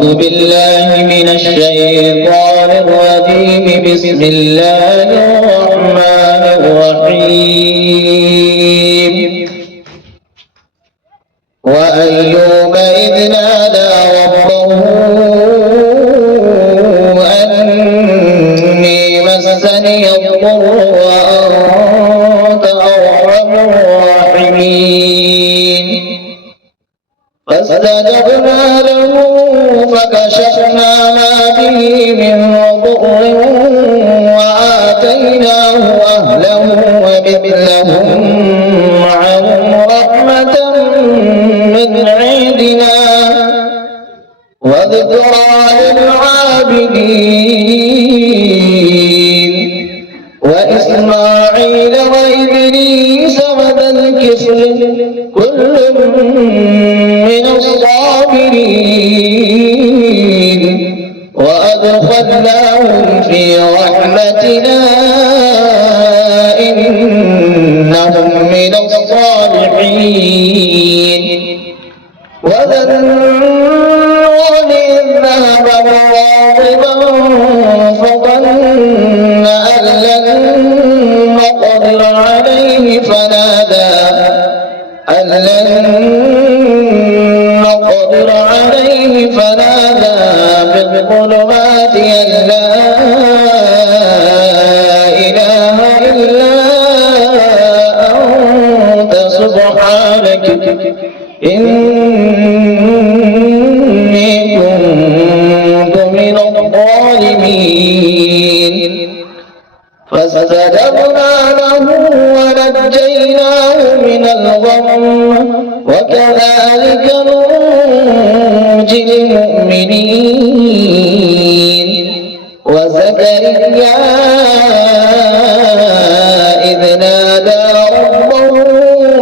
أعوذ بالله من الشيطان الرجيم. بسم الله الرحمن الرحيم. وأيوب إذ نادى ربه أني مسني الضر وأنت أرحم الراحمين. فاستجبنا له فكشفنا ما به من ضر وآتيناه أهله ومثلهم معهم رحمة من عندنا وذكرى للعابدين. وإسماعيل وإدريس وذا الكفل كل من الصابرين وأدخلناهم في رحمتنا إنهم من الصالحين. وذا النون إذ ذهب مغاضبا فظن أن لن نقدر عليه فنادى بالظلمات أن لا إله إلا أنت سبحانك إني كنت من الظالمين. فاستجبنا له ونجيناه من الغم وكذلك ننجي المؤمنين. وزكريا إذ نادى ربه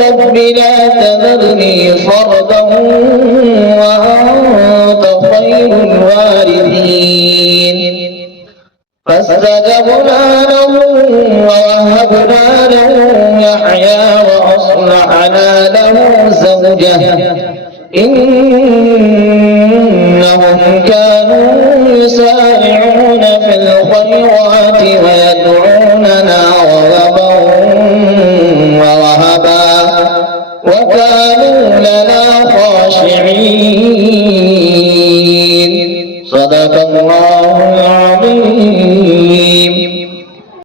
رب لا تذرني فردا وأنت خير الوارثين. فاستجبنا له ووهبنا له يحيى وأصلحنا له زوجه إنهم كانوا يسارعون في الخيرات ويدعوننا رغبا ورهبا